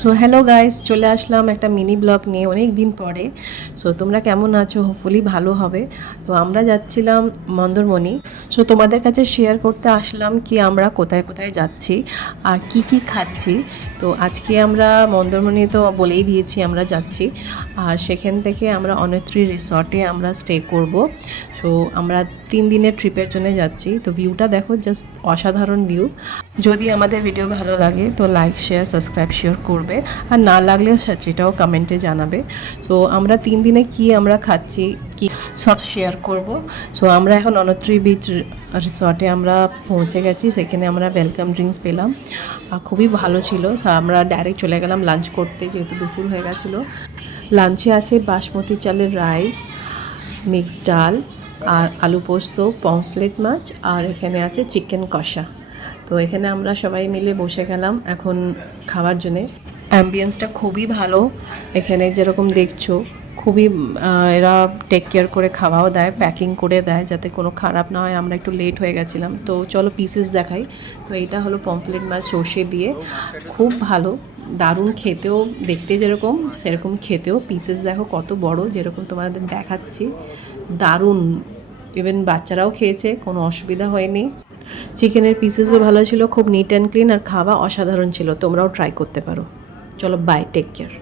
So hello guys, চলে আসলাম একটা mini blog নিয়ে অনেক দিন পরে। সো তোমরা কেমন আছো? হোপফুলি ভালো হবে। তো আমরা যাচ্ছিলাম মন্দারমণি। সো তোমাদের কাছে শেয়ার করতে আসলাম কি আমরা কোথায় কোথায় যাচ্ছি আর কি কি খাচ্ছি। তো আজকে আমরা মন্দারমণি তো বলেই দিয়েছি আমরা যাচ্ছি, আর সেখান থেকে আমরা অনেত্রী রিসর্টে আমরা স্টে করব। সো আমরা 3 দিনের ট্রিপের জন্য যাচ্ছি। তো ভিউটা দেখো, জাস্ট অসাধারণ ভিউ। যদি আমাদের ভিডিও ভালো লাগে তো লাইক শেয়ার সাবস্ক্রাইব শেয়ার করবে, আর না লাগলেও সেটাও কমেন্টে জানাবে। সো আমরা 3 দিনে কি আমরা খাচ্ছি কি সব শেয়ার করব। সো আমরা এখন অনত্রী বিচ রিসর্টে আমরা পৌঁছে গেছি। সেখানে আমরা ওয়েলকাম ড্রিঙ্কস পেলাম, খুবই ভালো ছিল। আমরা ডাইরেক্ট চলে গেলাম লাঞ্চ করতে, যেহেতু দুপুর হয়ে গেছিলো। লাঞ্চে আছে বাসমতি চালের রাইস, মিক্সড ডাল, আর আলু পোস্ত, পমফ্লেট মাছ, আর এখানে আছে চিকেন কষা। তো এখানে আমরা সবাই মিলে বসে গেলাম এখন খাওয়ার জন্যে। অ্যাম্বিয়েন্সটা খুবই ভালো। এখানে যেরকম দেখছো খুবই এরা টেক কেয়ার করে খাওয়াও দেয়, প্যাকিং করে দেয় যাতে কোনো খারাপ না হয়। আমরা একটু লেট হয়ে গেছিলাম, তো চলো পিসেস দেখাই। তো এইটা হলো পমফ্লেট মাছ সর্ষে দিয়ে, খুব ভালো, দারুণ খেতেও। দেখতে যেরকম সেরকম খেতেও। পিসেস দেখো কত বড়, যেরকম তোমাদের দেখাচ্ছি, দারুণ। ইভেন বাচ্চারাও খেয়েছে, কোনো অসুবিধা হয়নি। চিকেনের পিসেসও ভালো ছিল, খুব নিট অ্যান্ড ক্লিন, আর খাওয়া অসাধারণ ছিল। তোমরাও ট্রাই করতে পারো। চলো বাই, টেক কেয়ার।